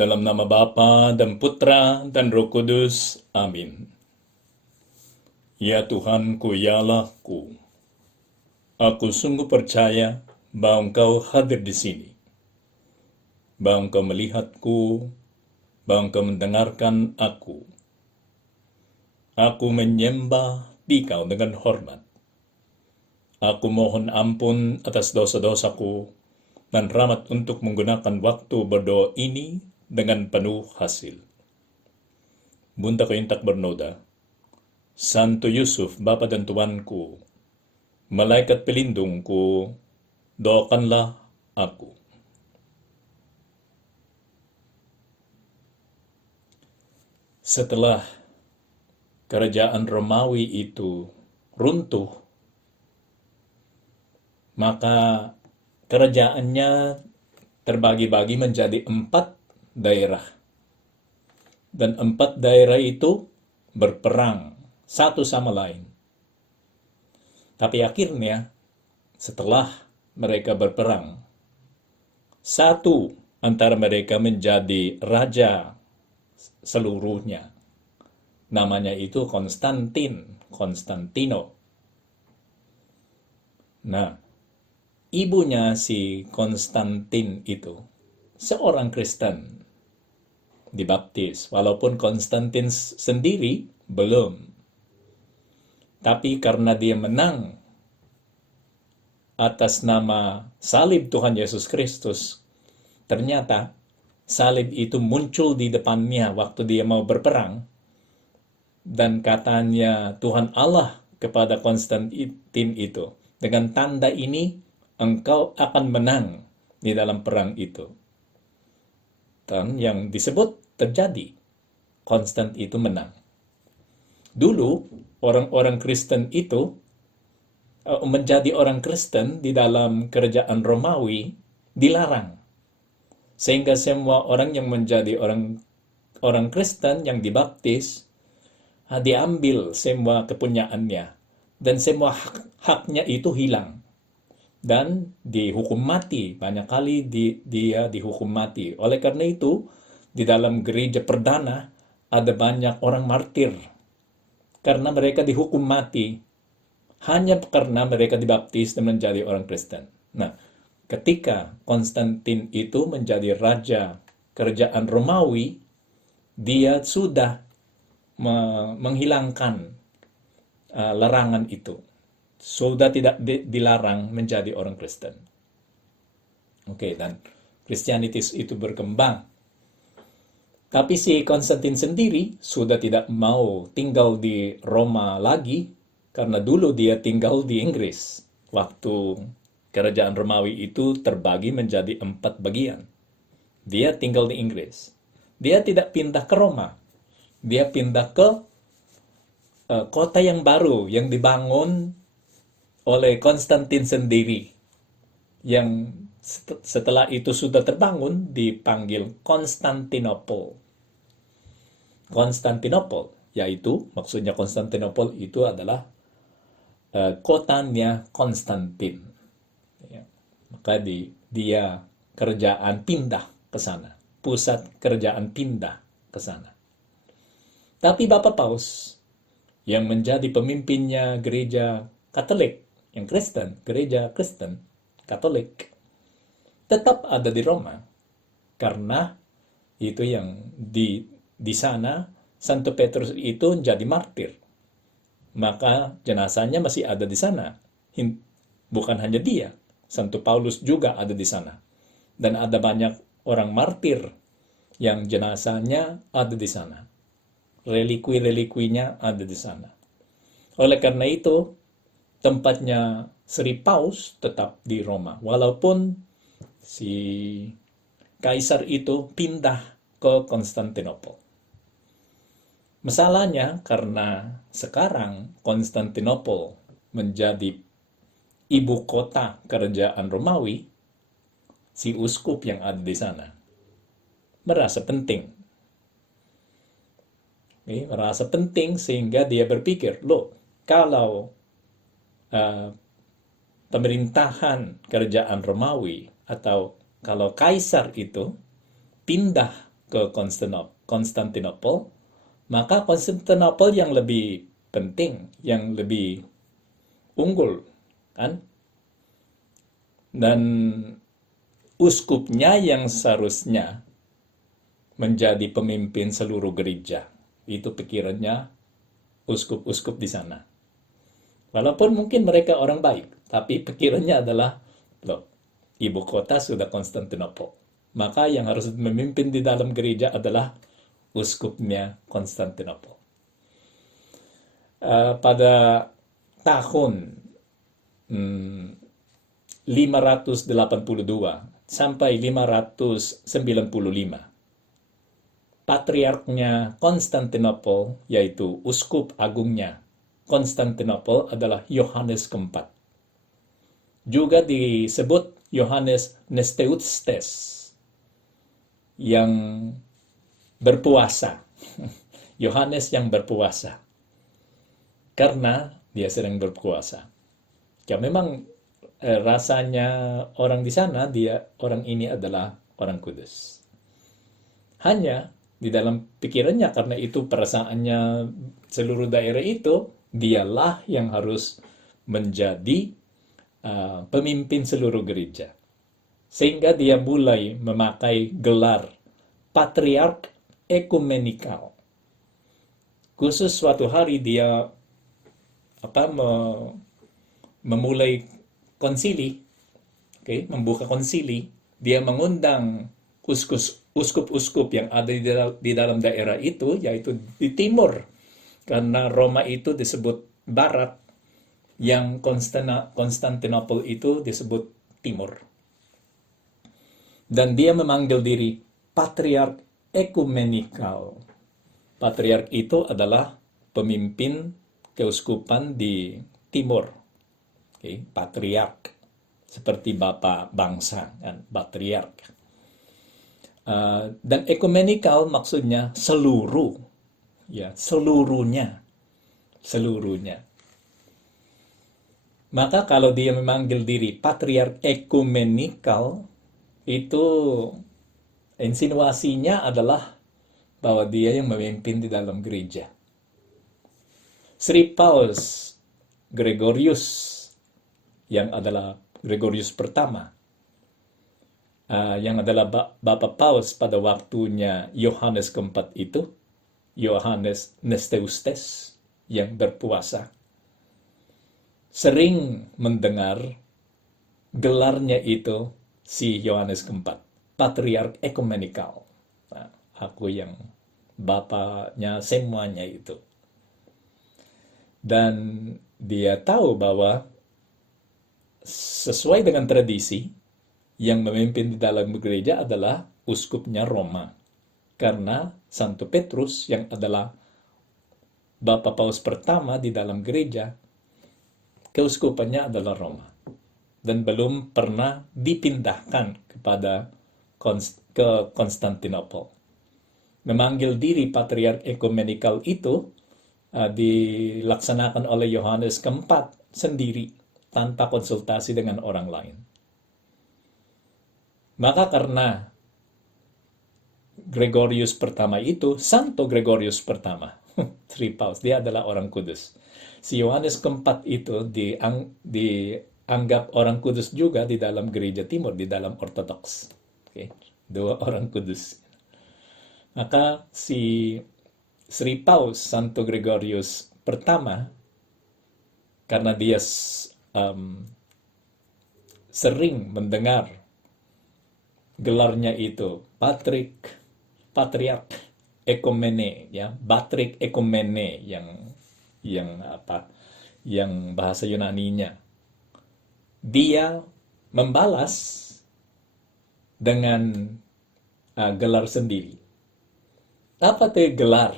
Dalam nama Bapa dan Putra dan Roh Kudus. Amin. Ya Tuhanku, ya Allahku, aku sungguh percaya bahwa Engkau hadir di sini, bahwa Engkau melihatku, bahwa Engkau mendengarkan aku. Aku menyembah Dikau dengan hormat. Aku mohon ampun atas dosa-dosaku dan rahmat untuk menggunakan waktu berdoa ini dengan penuh hasil. Bunda Kointak bernoda, Santo Yusuf, Bapa dan Tuanku, malaikat pelindungku, doakanlah aku. Setelah kerajaan Romawi itu runtuh, maka kerajaannya terbagi-bagi menjadi 4 daerah. Dan 4 daerah itu berperang satu sama lain. Tapi akhirnya, setelah mereka berperang, satu antara mereka menjadi raja seluruhnya. Namanya itu Konstantino. Nah, ibunya si Konstantin itu seorang Kristen, dibaptis, walaupun Konstantin sendiri belum. Tapi karena dia menang atas nama salib Tuhan Yesus Kristus, ternyata salib itu muncul di depannya waktu dia mau berperang, dan katanya Tuhan Allah kepada Konstantin itu, dengan tanda ini engkau akan menang di dalam perang itu. Dan yang disebut terjadi, Konstantin itu menang. Dulu orang-orang Kristen itu menjadi orang Kristen di dalam kerajaan Romawi dilarang. Sehingga semua orang yang menjadi orang Kristen yang dibaptis diambil semua kepunyaannya dan semua haknya itu hilang dan dihukum mati. Banyak kali dia dihukum mati. Oleh karena itu, di dalam gereja perdana ada banyak orang martir karena mereka dihukum mati hanya karena mereka dibaptis dan menjadi orang Kristen. Nah, ketika Konstantin itu menjadi raja kerajaan Romawi, dia sudah menghilangkan larangan itu. Sudah tidak dilarang menjadi orang Kristen. Oke, dan Kristianitas itu berkembang. Tapi si Konstantin sendiri sudah tidak mau tinggal di Roma lagi, karena dulu dia tinggal di Inggris. Waktu kerajaan Romawi itu terbagi menjadi 4 bagian. Dia tinggal di Inggris. Dia tidak pindah ke Roma. Dia pindah ke kota yang baru yang dibangun oleh Konstantin sendiri. Yang setelah itu sudah terbangun dipanggil Konstantinopel. Konstantinopel, yaitu maksudnya Konstantinopel itu adalah kotanya Konstantin. Ya. Maka dia kerajaan pindah ke sana. Pusat kerajaan pindah ke sana. Tapi Bapak Paus yang menjadi pemimpinnya gereja Katolik, yang Kristen, gereja Kristen, Katolik, tetap ada di Roma. Karena itu yang di sana Santo Petrus itu jadi martir. Maka jenazahnya masih ada di sana. Bukan hanya dia, Santo Paulus juga ada di sana. Dan ada banyak orang martir yang jenazahnya ada di sana. Relikwi-relikwinya ada di sana. Oleh karena itu, tempatnya Sri Paus tetap di Roma. Walaupun si kaisar itu pindah ke Konstantinopel. Masalahnya karena sekarang Konstantinopel menjadi ibu kota kerajaan Romawi, si uskup yang ada di sana merasa penting. Merasa penting sehingga dia berpikir, loh, kalau pemerintahan kerajaan Romawi atau kalau kaisar itu pindah ke Konstantinopel, maka Konstantinopel yang lebih penting, yang lebih unggul, kan? Dan uskupnya yang seharusnya menjadi pemimpin seluruh gereja. Itu pikirannya uskup-uskup di sana. Walaupun mungkin mereka orang baik, tapi pikirannya adalah, loh, ibu kota sudah Konstantinopel. Maka yang harus memimpin di dalam gereja adalah uskupnya Konstantinopel. Pada tahun 582 sampai 595, patriarknya Konstantinopel, yaitu uskup agungnya Konstantinopel, adalah Yohanes keempat. Juga disebut Yohanes Nesteutstes, yang berpuasa. Yohanes yang berpuasa. Karena dia sering berpuasa. Ya memang rasanya orang di sana, orang ini adalah orang kudus. Hanya di dalam pikirannya, karena itu perasaannya seluruh daerah itu, dialah yang harus menjadi pemimpin seluruh gereja. Sehingga dia mulai memakai gelar Patriark Ekumenikal. Khusus suatu hari dia memulai konsili, membuka konsili, dia mengundang uskup-uskup yang ada di dalam daerah itu, yaitu di timur, karena Roma itu disebut barat, yang Konstantinopel itu disebut timur. Dan dia memanggil diri Patriark Ekumenikal. Patriark itu adalah pemimpin keuskupan di timur. Patriark, seperti bapak bangsa, kan? Patriark. Dan ekumenikal maksudnya seluruh, ya, seluruhnya. Maka kalau dia memanggil diri Patriark Ekumenikal, itu insinuasinya adalah bahwa dia yang memimpin di dalam gereja. Sri Paus Gregorius, yang adalah Gregorius pertama, yang adalah Bapak Paus pada waktunya Yohanes keempat itu, Yohanes Nesteutstes, yang berpuasa, sering mendengar gelarnya itu si Yohanes keempat, Patriark Ekumenikal. Nah, aku yang bapaknya semuanya itu. Dan dia tahu bahwa sesuai dengan tradisi, yang memimpin di dalam gereja adalah uskupnya Roma. Karena Santo Petrus, yang adalah Bapak Paus pertama di dalam gereja, keuskupannya adalah Roma. Dan belum pernah dipindahkan ke Konstantinopel. Memanggil diri Patriark Ekumenikal itu dilaksanakan oleh Yohanes keempat sendiri, tanpa konsultasi dengan orang lain. Maka karena Gregorius pertama itu, Santo Gregorius pertama, Sri Paus, dia adalah orang kudus. Si Yohanes keempat itu dianggap orang kudus juga di dalam gereja timur, di dalam Ortodoks. Dua orang kudus. Maka si Sri Paus, Santo Gregorius pertama, karena dia sering mendengar gelarnya itu Patriark Ekumene, ya, Patrik Ekumene, yang bahasa Yunaninya. Dia membalas dengan gelar sendiri. Apa itu gelar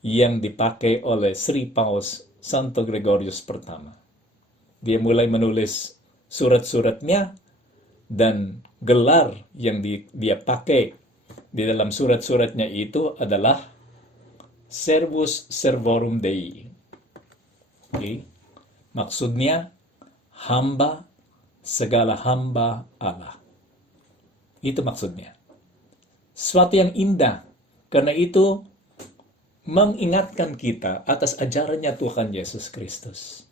yang dipakai oleh Sri Paus Santo Gregorius pertama? Dia mulai menulis surat-suratnya, dan gelar yang dia pakai di dalam surat-suratnya itu adalah Servus Servorum Dei. Maksudnya hamba segala hamba Allah. Itu maksudnya. Sesuatu yang indah. Karena itu mengingatkan kita atas ajarannya Tuhan Yesus Kristus.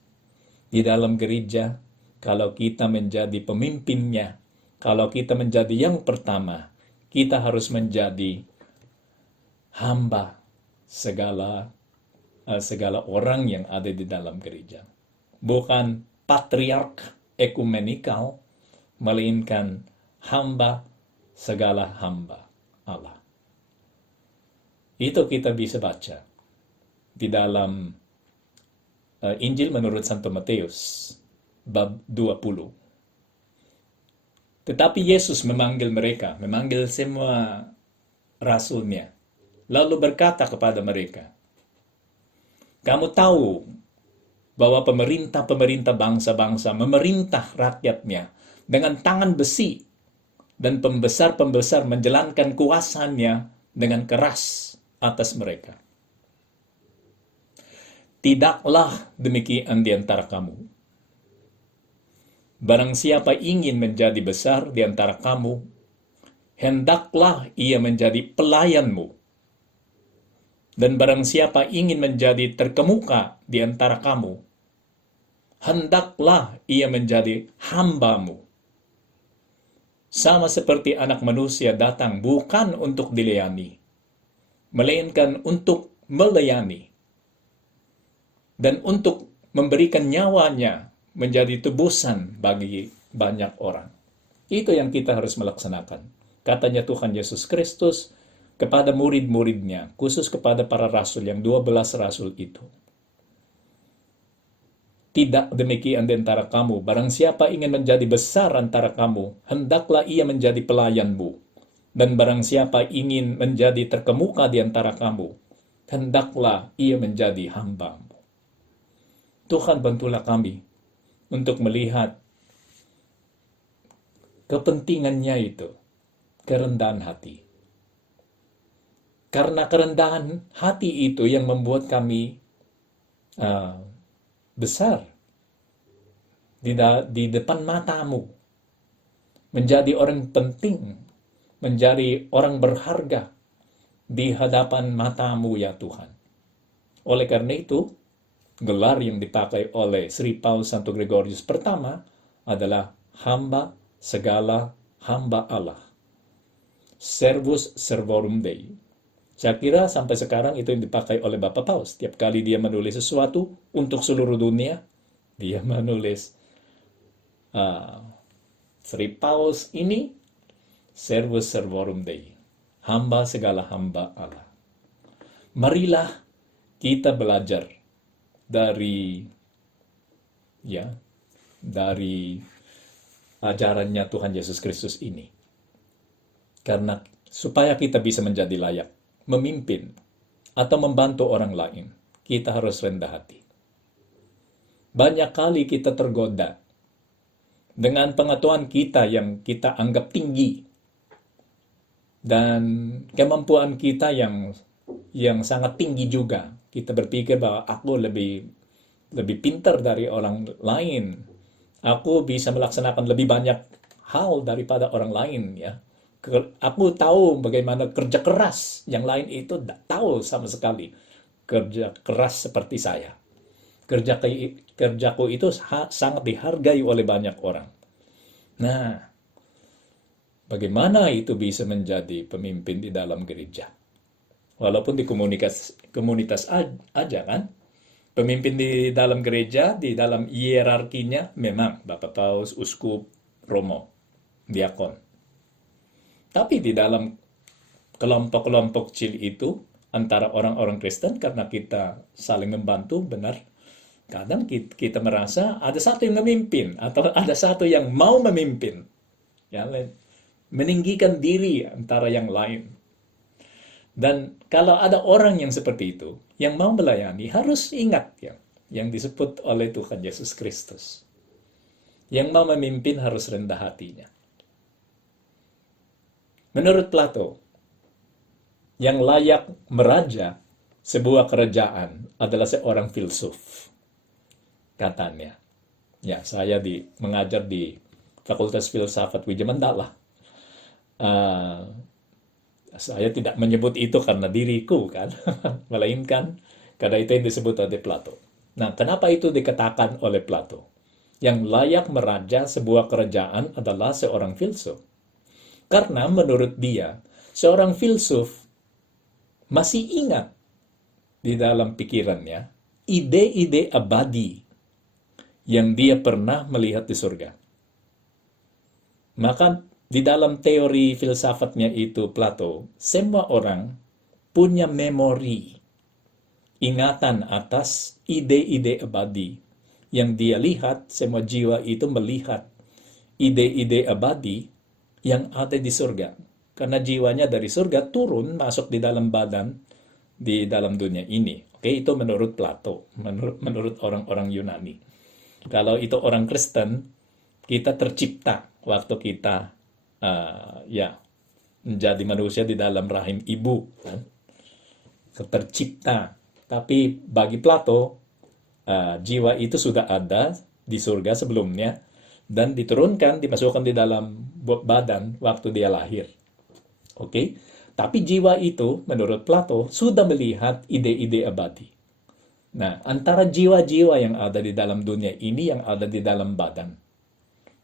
Di dalam gereja, kalau kita menjadi pemimpinnya, kalau kita menjadi yang pertama, kita harus menjadi hamba segala orang yang ada di dalam gereja. Bukan patriark ekumenikal, melainkan hamba segala hamba Allah. Itu kita bisa baca di dalam Injil menurut Santo Matius bab 20. Tetapi Yesus memanggil mereka, memanggil semua rasulnya, lalu berkata kepada mereka, kamu tahu bahwa pemerintah-pemerintah bangsa-bangsa memerintah rakyatnya dengan tangan besi, dan pembesar-pembesar menjalankan kuasanya dengan keras atas mereka. Tidaklah demikian di antara kamu. Barang siapa ingin menjadi besar di antara kamu, hendaklah ia menjadi pelayanmu. Dan barang siapa ingin menjadi terkemuka di antara kamu, hendaklah ia menjadi hambamu. Sama seperti anak manusia datang bukan untuk dilayani, melainkan untuk melayani, dan untuk memberikan nyawanya menjadi tebusan bagi banyak orang. Itu yang kita harus melaksanakan. Katanya Tuhan Yesus Kristus kepada murid-muridnya, khusus kepada para rasul, yang 12 rasul itu. Tidak demikian di antara kamu. Barang siapa ingin menjadi besar antara kamu, hendaklah ia menjadi pelayanmu. Dan barang siapa ingin menjadi terkemuka di antara kamu, hendaklah ia menjadi hambamu. Tuhan, bantulah kami untuk melihat kepentingannya itu, kerendahan hati. Karena kerendahan hati itu yang membuat kami besar di depan matamu, menjadi orang penting, menjadi orang berharga di hadapan matamu ya Tuhan. Oleh karena itu, gelar yang dipakai oleh Sri Paus Santo Gregorius pertama adalah hamba segala hamba Allah. Servus servorum Dei. Saya kira sampai sekarang itu yang dipakai oleh Bapak Paus. Setiap kali dia menulis sesuatu untuk seluruh dunia, dia menulis Sri Paus ini Servus servorum Dei. Hamba segala hamba Allah. Marilah kita belajar dari ajarannya Tuhan Yesus Kristus ini. Karena supaya kita bisa menjadi layak memimpin atau membantu orang lain, kita harus rendah hati. Banyak kali kita tergoda dengan pengetahuan kita yang kita anggap tinggi dan kemampuan kita yang sangat tinggi juga. Kita berpikir bahwa aku lebih pintar dari orang lain. Aku bisa melaksanakan lebih banyak hal daripada orang lain, ya. Aku tahu bagaimana kerja keras, yang lain itu tidak tahu sama sekali kerja keras seperti saya. Kerjaku itu sangat dihargai oleh banyak orang. Nah, bagaimana itu bisa menjadi pemimpin di dalam gereja? Walaupun di komunitas aja kan, pemimpin di dalam gereja, di dalam hierarkinya memang Bapak Paus, Uskup, Romo, Diakon. Tapi di dalam kelompok-kelompok kecil itu, antara orang-orang Kristen, karena kita saling membantu, benar, kadang kita merasa ada satu yang memimpin, atau ada satu yang mau memimpin. Ya, meninggikan diri antara yang lain. Dan kalau ada orang yang seperti itu, yang mau melayani, harus ingat yang disebut oleh Tuhan Yesus Kristus. Yang mau memimpin harus rendah hatinya. Menurut Plato, yang layak meraja sebuah kerajaan adalah seorang filsuf. Katanya. Ya, saya mengajar di Fakultas Filsafat Wijaya Mandala. Saya tidak menyebut itu karena diriku kan, melainkan karena itu yang disebut oleh Plato. Nah, kenapa itu dikatakan oleh Plato? Yang layak meraja sebuah kerajaan adalah seorang filsuf. Karena menurut dia, seorang filsuf masih ingat di dalam pikirannya ide-ide abadi yang dia pernah melihat di surga. Maka di dalam teori filsafatnya itu Plato, semua orang punya memori, ingatan atas ide-ide abadi yang dia lihat. Semua jiwa itu melihat ide-ide abadi yang ada di surga. Karena jiwanya dari surga turun masuk di dalam badan di dalam dunia ini. Oke, itu menurut Plato, menurut orang-orang Yunani. Kalau itu orang Kristen, kita tercipta waktu kita ya menjadi manusia di dalam rahim ibu, kan? Tercipta. Tapi bagi Plato, jiwa itu sudah ada di surga sebelumnya dan diturunkan, dimasukkan di dalam badan waktu dia lahir. Oke? Tapi jiwa itu, menurut Plato, sudah melihat ide-ide abadi. Nah, antara jiwa-jiwa yang ada di dalam dunia ini yang ada di dalam badan,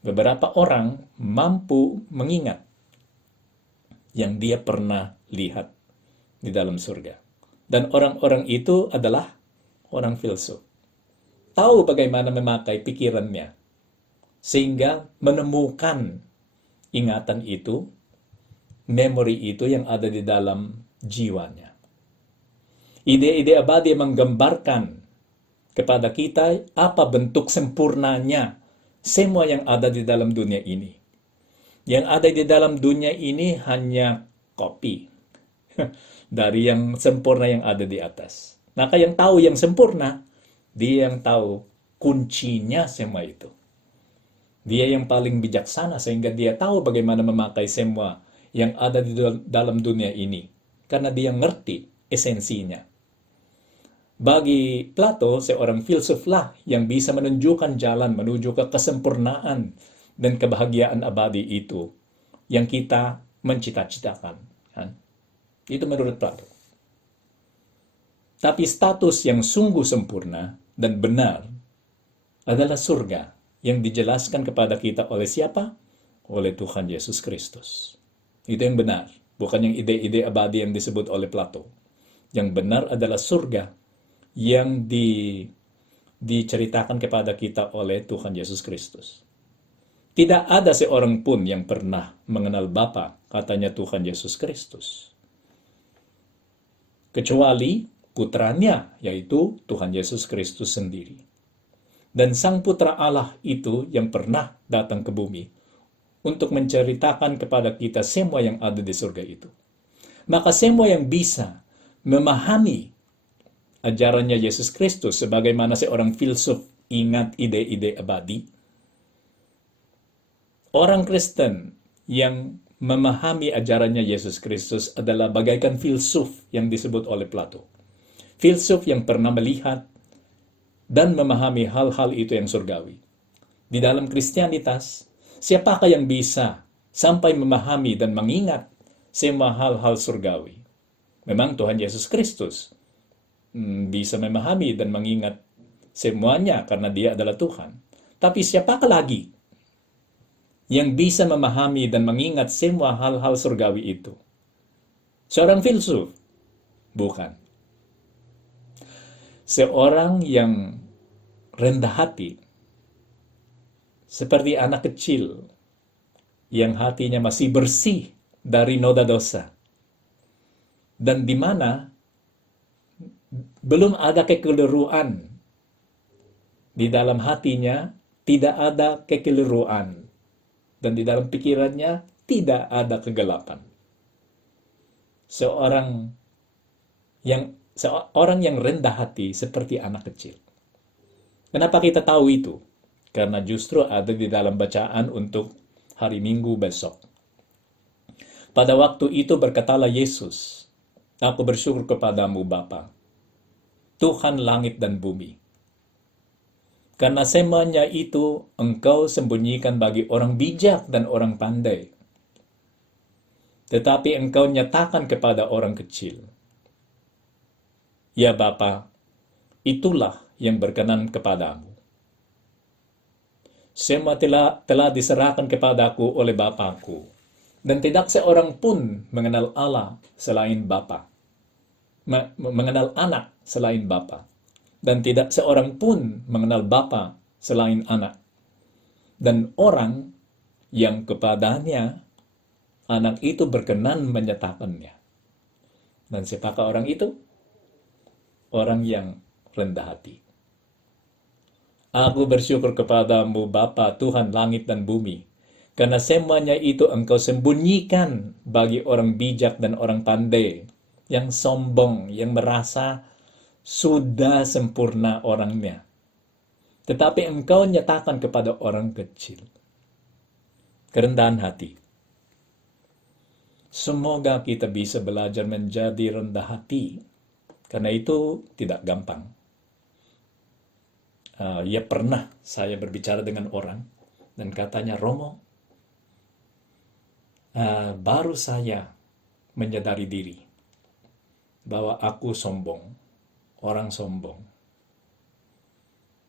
beberapa orang mampu mengingat yang dia pernah lihat di dalam surga. Dan orang-orang itu adalah orang filsuf. Tahu bagaimana memakai pikirannya, sehingga menemukan ingatan itu, memori itu yang ada di dalam jiwanya. Ide-ide abadi menggambarkan kepada kita apa bentuk sempurnanya semua yang ada di dalam dunia ini. Yang ada di dalam dunia ini hanya kopi dari yang sempurna yang ada di atas. Maka yang tahu yang sempurna, dia yang tahu kuncinya semua itu. Dia yang paling bijaksana sehingga dia tahu bagaimana memakai semua yang ada di dalam dunia ini. Karena dia ngerti esensinya. Bagi Plato, seorang filsuflah yang bisa menunjukkan jalan menuju ke kesempurnaan dan kebahagiaan abadi itu yang kita mencita-citakan. Kan? Itu menurut Plato. Tapi status yang sungguh sempurna dan benar adalah surga yang dijelaskan kepada kita oleh siapa? Oleh Tuhan Yesus Kristus. Itu yang benar, bukan yang ide-ide abadi yang disebut oleh Plato. Yang benar adalah surga yang diceritakan kepada kita oleh Tuhan Yesus Kristus. Tidak ada seorang pun yang pernah mengenal Bapa, katanya Tuhan Yesus Kristus. Kecuali putranya, yaitu Tuhan Yesus Kristus sendiri. Dan Sang Putra Allah itu yang pernah datang ke bumi untuk menceritakan kepada kita semua yang ada di surga itu. Maka semua yang bisa memahami ajarannya Yesus Kristus, sebagaimana seorang filsuf ingat ide-ide abadi, orang Kristen yang memahami ajarannya Yesus Kristus adalah bagaikan filsuf yang disebut oleh Plato. Filsuf yang pernah melihat dan memahami hal-hal itu yang surgawi. Di dalam Kristianitas, siapakah yang bisa sampai memahami dan mengingat semua hal-hal surgawi? Memang Tuhan Yesus Kristus bisa memahami dan mengingat semuanya karena dia adalah Tuhan. Tapi siapakah lagi yang bisa memahami dan mengingat semua hal-hal surgawi itu? Seorang filsuf? Bukan. Seorang yang rendah hati, seperti anak kecil yang hatinya masih bersih dari noda dosa, dan di mana belum ada kekeliruan di dalam hatinya, tidak ada kekeliruan, dan di dalam pikirannya tidak ada kegelapan. Seorang yang rendah hati seperti anak kecil. Kenapa kita tahu itu? Karena justru ada di dalam bacaan untuk hari Minggu besok. Pada waktu itu berkatalah Yesus, "Aku bersyukur kepadamu Bapa, Tuhan langit dan bumi. Karena semuanya itu Engkau sembunyikan bagi orang bijak dan orang pandai. tetapi engkau nyatakan kepada orang kecil. Ya Bapa, itulah yang berkenan kepadamu. Semua telah diserahkan kepadaku oleh Bapakku, dan tidak seorang pun mengenal Allah selain Bapa, mengenal anak selain Bapa, dan tidak seorang pun mengenal Bapa selain anak, dan orang yang kepadanya anak itu berkenan menyatakannya. Dan siapakah orang itu? Orang yang rendah hati. Aku bersyukur kepadamu Bapa Tuhan langit dan bumi, karena semuanya itu engkau sembunyikan bagi orang bijak dan orang pandai, yang sombong, yang merasa sudah sempurna orangnya. Tetapi engkau nyatakan kepada orang kecil. Kerendahan hati. Semoga kita bisa belajar menjadi rendah hati, karena itu tidak gampang. Ya pernah saya berbicara dengan orang, dan katanya, Romo, baru saya menyadari diri bahwa aku sombong, orang sombong.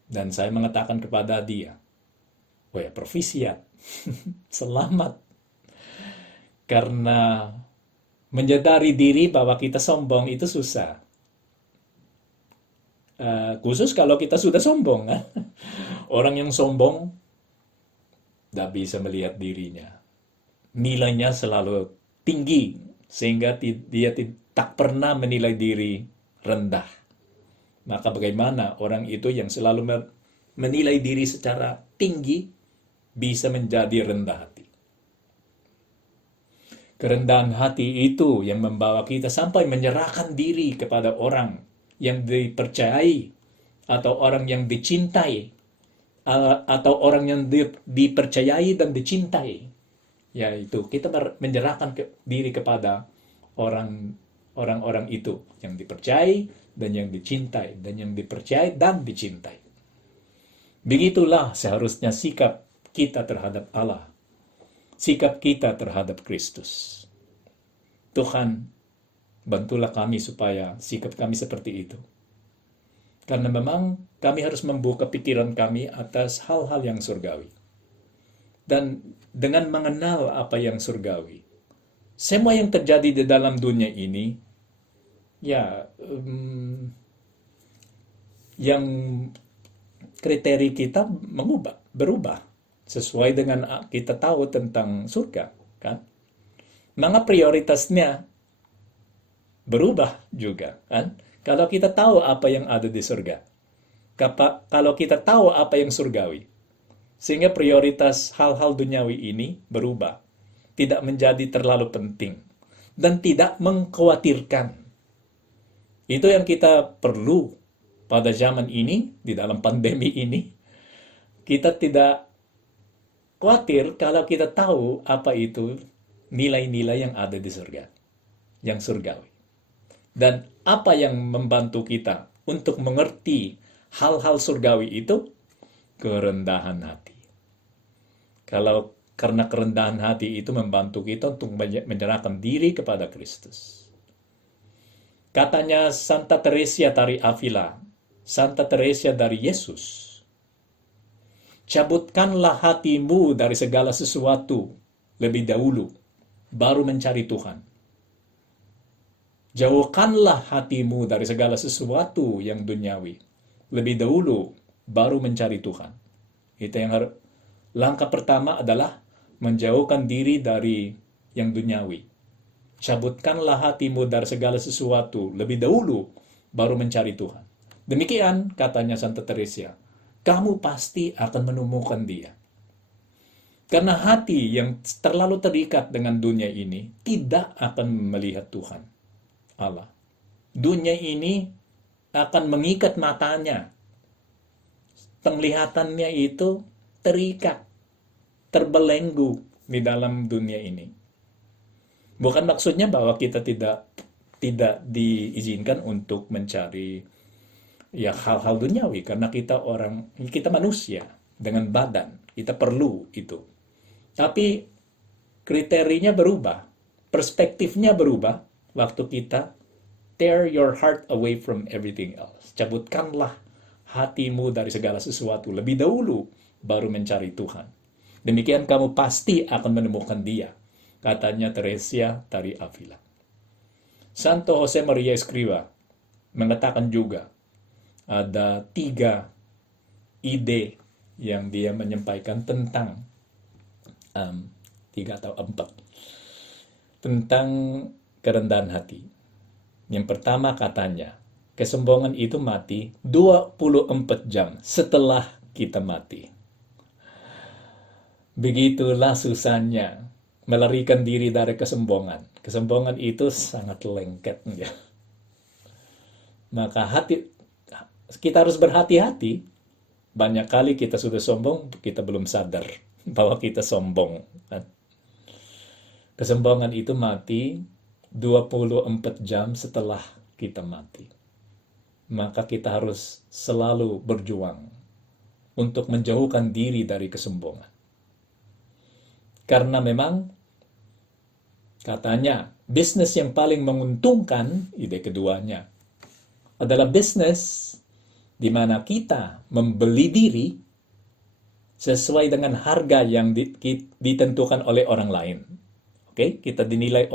Dan saya mengatakan kepada dia, oh ya, profisiat, selamat. Karena menyadari diri bahwa kita sombong itu susah. Khusus kalau kita sudah sombong. Orang yang sombong tidak bisa melihat dirinya. Nilainya selalu tinggi, sehingga dia tak pernah menilai diri rendah. Maka bagaimana orang itu yang selalu menilai diri secara tinggi bisa menjadi rendah hati? Kerendahan hati itu yang membawa kita sampai menyerahkan diri kepada orang yang dipercayai, atau orang yang dicintai, atau orang yang dipercayai dan dicintai. Yaitu kita menyerahkan diri kepada orang-orang itu yang dipercayai dan yang dicintai, dan yang dipercayai dan dicintai. Begitulah seharusnya sikap kita terhadap Allah, sikap kita terhadap Kristus. Tuhan, bantulah kami supaya sikap kami seperti itu. Karena memang kami harus membuka pikiran kami atas hal-hal yang surgawi. Dan dengan mengenal apa yang surgawi, semua yang terjadi di dalam dunia ini, yang kriteria kita berubah sesuai dengan kita tahu tentang surga, kan? Maka prioritasnya berubah juga, kan? Kalau kita tahu apa yang ada di surga, kalau kita tahu apa yang surgawi, sehingga prioritas hal-hal duniawi ini berubah, tidak menjadi terlalu penting, dan tidak mengkhawatirkan. Itu yang kita perlu pada zaman ini, di dalam pandemi ini. Kita tidak khawatir kalau kita tahu apa itu nilai-nilai yang ada di surga, yang surgawi. Dan apa yang membantu kita untuk mengerti hal-hal surgawi itu? Kerendahan hati. Kalau karena kerendahan hati itu membantu kita untuk menyerahkan diri kepada Kristus. Katanya Santa Teresia dari Avila, Santa Teresia dari Yesus, cabutkanlah hatimu dari segala sesuatu lebih dahulu, baru mencari Tuhan. Jauhkanlah hatimu dari segala sesuatu yang duniawi, lebih dahulu, baru mencari Tuhan. Itu yang harus. Langkah pertama adalah menjauhkan diri dari yang duniawi. Cabutkanlah hatimu dari segala sesuatu lebih dahulu, baru mencari Tuhan. Demikian katanya Santa Teresia, kamu pasti akan menemukan Dia. Karena hati yang terlalu terikat dengan dunia ini tidak akan melihat Tuhan Allah. Dunia ini akan mengikat matanya. Penglihatannya itu terikat, terbelenggu di dalam dunia ini. Bukan maksudnya bahwa kita tidak diizinkan untuk mencari hal-hal duniawi, karena kita manusia dengan badan, kita perlu itu. Tapi kriterianya berubah. perspektifnya berubah waktu kita tear your heart away from everything else. Cabutkanlah hatimu dari segala sesuatu lebih dahulu, baru mencari Tuhan. Demikian kamu pasti akan menemukan Dia, katanya Teresia dari Avila. Santo Jose Maria Escrivá mengatakan juga ada 3 ide yang dia menyampaikan tentang 3 atau 4 tentang kerendahan hati. Yang pertama katanya, kesombongan itu mati 24 jam setelah kita mati. Begitulah susahnya melarikan diri dari kesombongan. Kesombongan itu sangat lengket. Ya. Maka kita harus berhati-hati. Banyak kali kita sudah sombong, kita belum sadar bahwa kita sombong. Kesombongan itu mati 24 jam setelah kita mati. Maka kita harus selalu berjuang untuk menjauhkan diri dari kesombongan. Karena memang katanya bisnis yang paling menguntungkan, ide keduanya, adalah bisnis di mana kita membeli diri sesuai dengan harga yang ditentukan oleh orang lain. Oke, kita dinilai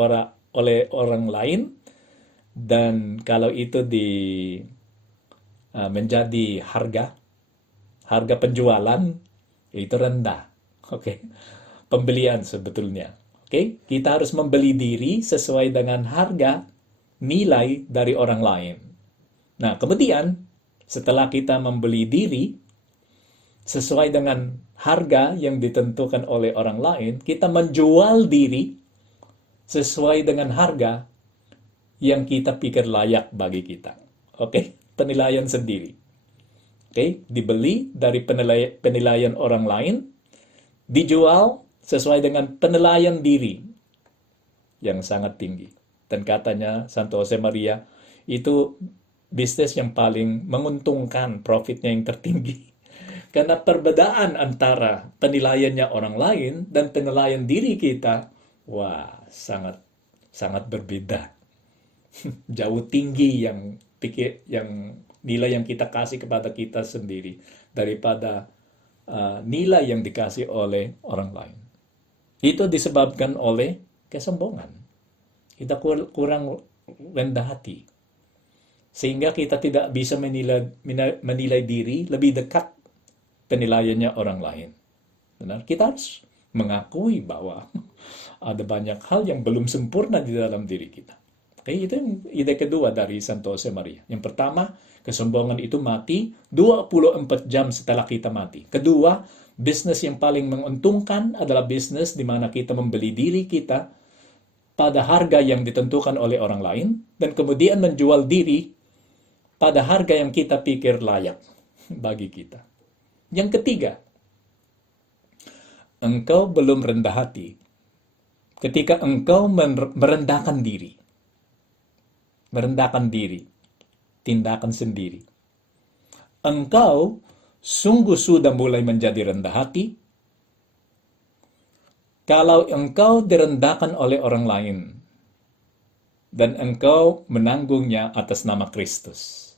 oleh orang lain, dan kalau itu menjadi harga penjualan, itu rendah. Oke, pembelian sebetulnya. Oke, kita harus membeli diri sesuai dengan harga nilai dari orang lain. Nah, kemudian setelah kita membeli diri sesuai dengan harga yang ditentukan oleh orang lain, kita menjual diri sesuai dengan harga yang kita pikir layak bagi kita. Oke, penilaian sendiri. Oke, dibeli dari penilaian orang lain, dijual sesuai dengan penilaian diri yang sangat tinggi. Dan katanya Santo Jose Maria, itu bisnis yang paling menguntungkan, profitnya yang tertinggi. Karena perbedaan antara penilaiannya orang lain dan penilaian diri kita, wah, sangat berbeda. Jauh tinggi yang nilai yang kita kasih kepada kita sendiri daripada nilai yang dikasih oleh orang lain. Itu disebabkan oleh kesombongan. Kita kurang rendah hati. Sehingga kita tidak bisa menilai diri lebih dekat penilaiannya orang lain. Benar? Kita harus mengakui bahwa ada banyak hal yang belum sempurna di dalam diri kita. Oke, itu ide kedua dari Santo Jose Maria. Yang pertama, kesombongan itu mati 24 jam setelah kita mati. Kedua, bisnis yang paling menguntungkan adalah bisnis di mana kita membeli diri kita pada harga yang ditentukan oleh orang lain, dan kemudian menjual diri pada harga yang kita pikir layak bagi kita. Yang ketiga, engkau belum rendah hati ketika engkau merendahkan diri. Merendahkan diri, tindakan sendiri. Engkau sungguh sudah mulai menjadi rendah hati kalau engkau direndahkan oleh orang lain dan engkau menanggungnya atas nama Kristus.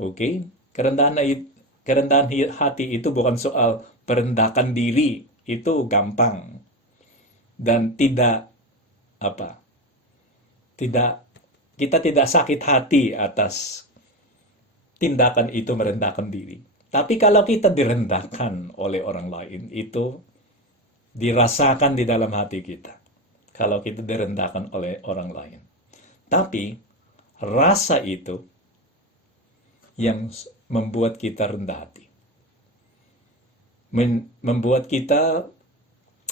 Oke, kerendahan hati itu bukan soal merendahkan diri, itu gampang dan kita tidak sakit hati atas tindakan itu merendahkan diri. Tapi kalau kita direndahkan oleh orang lain, itu dirasakan di dalam hati kita. Kalau kita direndahkan oleh orang lain. Tapi rasa itu yang membuat kita rendah hati. Membuat kita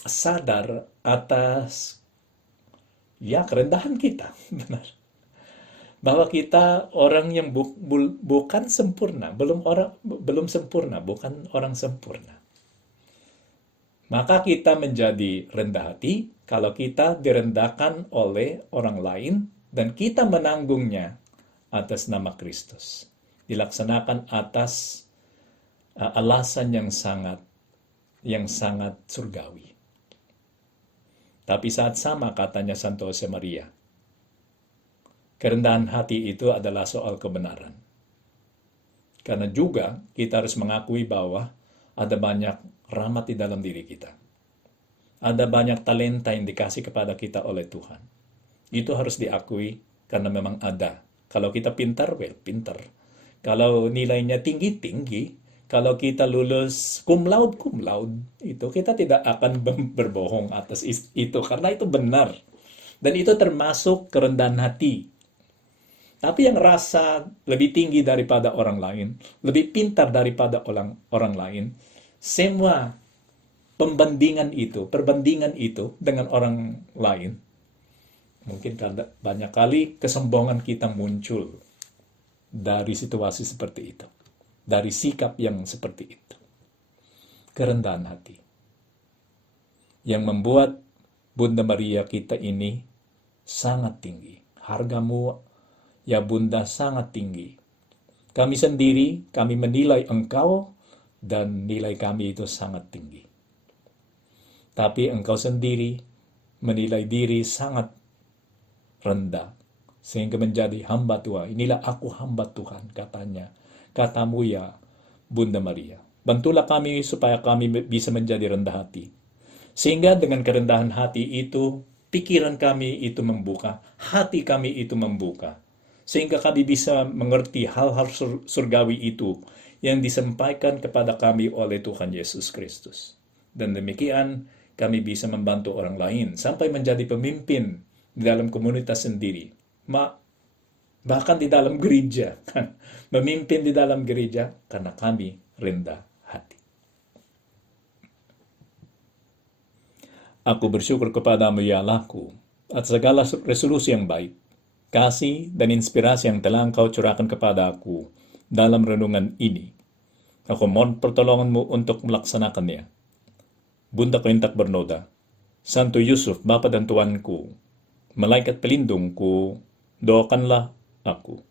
sadar atas kerendahan kita, benar. Bahwa kita orang yang bukan sempurna, belum sempurna, bukan orang sempurna. Maka kita menjadi rendah hati kalau kita direndahkan oleh orang lain dan kita menanggungnya atas nama Kristus. Dilaksanakan atas alasan yang sangat surgawi. Tapi saat sama katanya Santo Josemaria, kerendahan hati itu adalah soal kebenaran. Karena juga kita harus mengakui bahwa ada banyak rahmat di dalam diri kita. Ada banyak talenta yang dikasih kepada kita oleh Tuhan. Itu harus diakui karena memang ada. Kalau kita pintar, pintar. Kalau nilainya tinggi, kalau kita lulus cum laude, itu kita tidak akan berbohong atas itu karena itu benar. Dan itu termasuk kerendahan hati. Tapi yang rasa lebih tinggi daripada orang lain, lebih pintar daripada orang lain, semua perbandingan itu dengan orang lain, mungkin banyak kali kesombongan kita muncul dari situasi seperti itu, dari sikap yang seperti itu. Kerendahan hati yang membuat Bunda Maria kita ini sangat tinggi. Hargamu, ya Bunda, sangat tinggi. Kami sendiri, kami menilai engkau dan nilai kami itu sangat tinggi. Tapi engkau sendiri menilai diri sangat rendah, sehingga menjadi hamba Tuhan. Inilah aku hamba Tuhan, katanya. Katamu ya Bunda Maria. Bantulah kami supaya kami bisa menjadi rendah hati. Sehingga dengan kerendahan hati itu, pikiran kami itu membuka, hati kami itu membuka. Sehingga kami bisa mengerti hal-hal surgawi itu yang disampaikan kepada kami oleh Tuhan Yesus Kristus. Dan demikian kami bisa membantu orang lain sampai menjadi pemimpin di dalam komunitas sendiri. Bahkan di dalam gereja. Memimpin di dalam gereja karena kami rendah hati. Aku bersyukur kepadamu ya Allahku atas segala resolusi yang baik, kasih dan inspirasi yang telah Engkau curahkan kepada aku dalam renungan ini. Aku mohon pertolonganmu untuk melaksanakannya. Bunda Kointak Bernoda, Santo Yusuf, Bapa dan Tuanku, malaikat pelindungku, doakanlah aku.